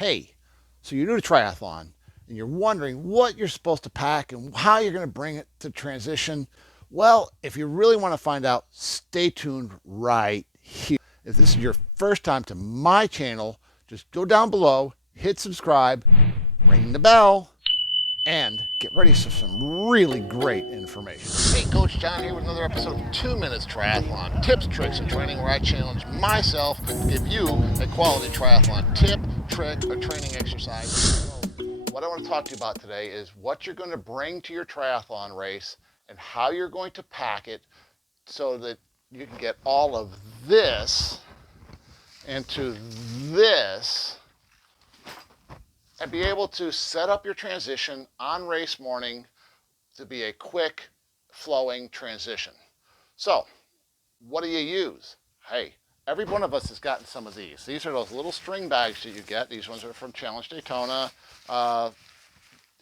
Hey, so you're new to triathlon and you're wondering what you're supposed to pack and how you're going to bring it to transition. Well, if you really want to find out, stay tuned right here. If this is your first time to my channel, just go down below, hit subscribe, ring the bell, and get ready for some really great information. Hey, Coach John here with another episode of 2 Minutes Triathlon. Tips, tricks, and training where I challenge myself to give you a quality triathlon tip, trick, or training exercise. So, what I want to talk to you about today is what you're going to bring to your triathlon race and how you're going to pack it so that you can get all of this into this and be able to set up your transition on race morning to be a quick flowing transition. So what do you use? Hey, every one of us has gotten some of these. These are those little string bags that you get. These ones are from Challenge Daytona.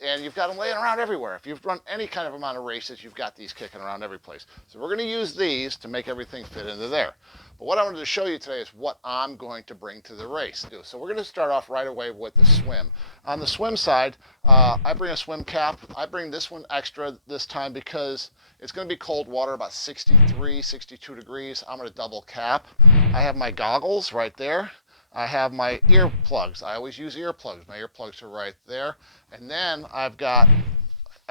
And you've got them laying around everywhere. If you've run any kind of amount of races, you've got these kicking around every place. So we're going to use these to make everything fit into there. But what I wanted to show you today is what I'm going to bring to the race. So we're going to start off right away with the swim. On the swim side, I bring a swim cap. I bring this one extra this time because it's going to be cold water, about 63, 62 degrees. I'm going to double cap. I have my goggles right there. I have my earplugs. I always use earplugs. My earplugs are right there. And then I've got,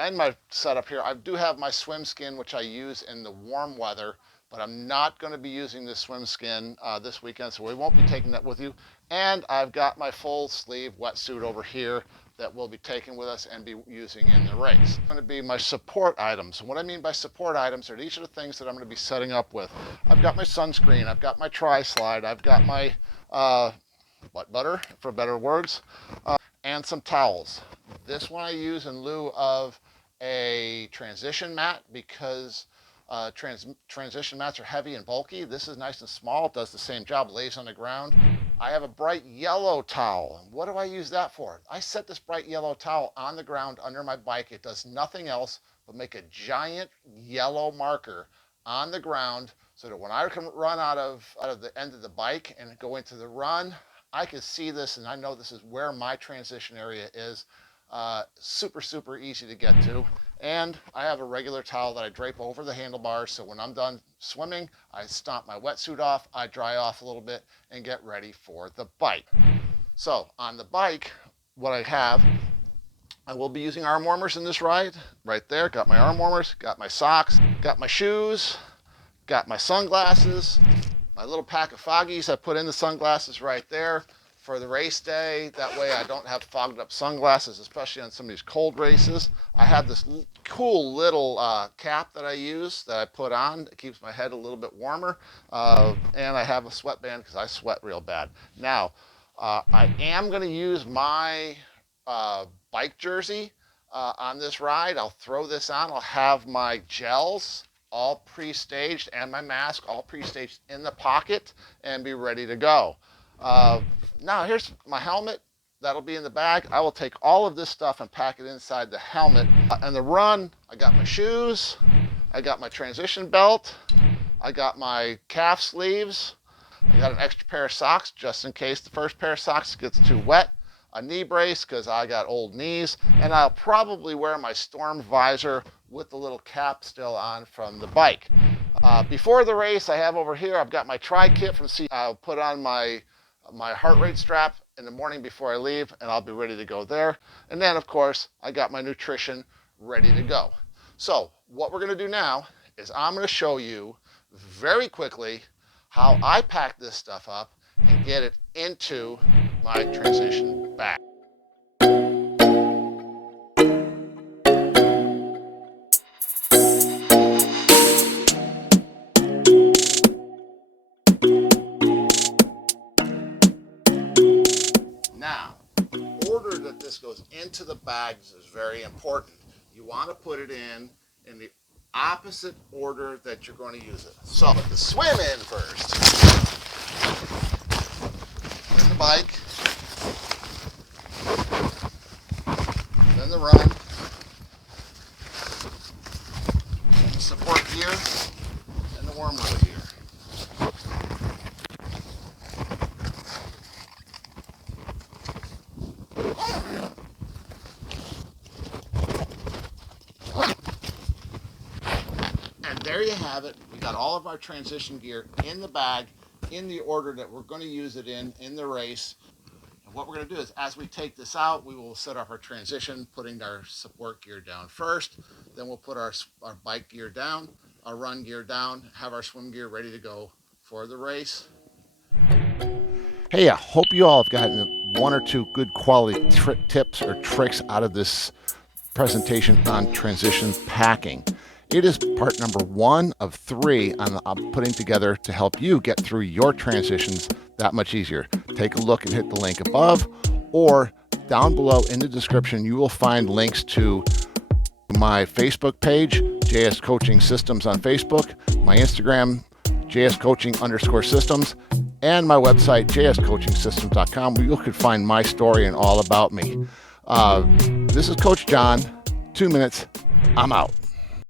and my setup here, I do have my swim skin, which I use in the warm weather, but I'm not going to be using this swim skin this weekend, so we won't be taking that with you. And I've got my full sleeve wetsuit over here that we'll be taking with us and be using in the race. It's going to be my support items. And what I mean by support items are these are the things that I'm going to be setting up with. I've got my sunscreen, I've got my tri-slide, I've got my butt butter, for better words, and some towels. This one I use in lieu of a transition mat because transition mats are heavy and bulky. This is nice and small, it does the same job, lays on the ground. I have a bright yellow towel. What do I use that for? I set this bright yellow towel on the ground under my bike. It does nothing else but make a giant yellow marker on the ground so that when I can run out of the end of the bike and go into the run, I can see this and I know this is where my transition area is. Super, super easy to get to. And I have a regular towel that I drape over the handlebars, so when I'm done swimming, I stomp my wetsuit off, I dry off a little bit, and get ready for the bike. So on the bike, what I have, I will be using arm warmers in this ride. Right there, got my arm warmers, got my socks, got my shoes, got my sunglasses, my little pack of foggies. I put in the sunglasses right there for the race day. That way I don't have fogged up sunglasses, especially on some of these cold races. I have this cool little cap that I use that I put on. It keeps my head a little bit warmer. And I have a sweatband because I sweat real bad. Now, I am going to use my bike jersey on this ride. I'll throw this on. I'll have my gels all pre-staged and my mask all pre-staged in the pocket and be ready to go. Now here's my helmet. That'll be in the bag. I will take all of this stuff and pack it inside the helmet. And the run, I got my shoes, I got my transition belt, I got my calf sleeves, I got an extra pair of socks just in case the first pair of socks gets too wet, a knee brace because I got old knees, and I'll probably wear my storm visor with the little cap still on from the bike. Before the race, I have over here, I've got my tri kit from C. I'll put on my heart rate strap in the morning before I leave, and I'll be ready to go there. And then, of course, I got my nutrition ready to go. So what we're going to do now is I'm going to show you very quickly how I pack this stuff up and get it into my transition bag. Now, the order that this goes into the bags is very important. You want to put it in the opposite order that you're going to use it. So, put the swim in first. Then the bike. Then the run. Then the support gear. And the warm weather gear. And there you have it. We got all of our transition gear in the bag, in the order that we're going to use it in the race. And what we're going to do is, as we take this out, we will set up our transition, putting our support gear down first. Then we'll put our bike gear down, our run gear down, have our swim gear ready to go for the race. Hey, I hope you all have gotten one or two good quality tips or tricks out of this presentation on transition packing. It is part number 1 of 3 I'm putting together to help you get through your transitions that much easier. Take a look and hit the link above, or down below in the description you will find links to my Facebook page, JS Coaching Systems on Facebook, my Instagram, JSCoaching_systems, and my website, jscoachingsystems.com, where you could find my story and all about me. This is Coach John. 2 minutes. I'm out.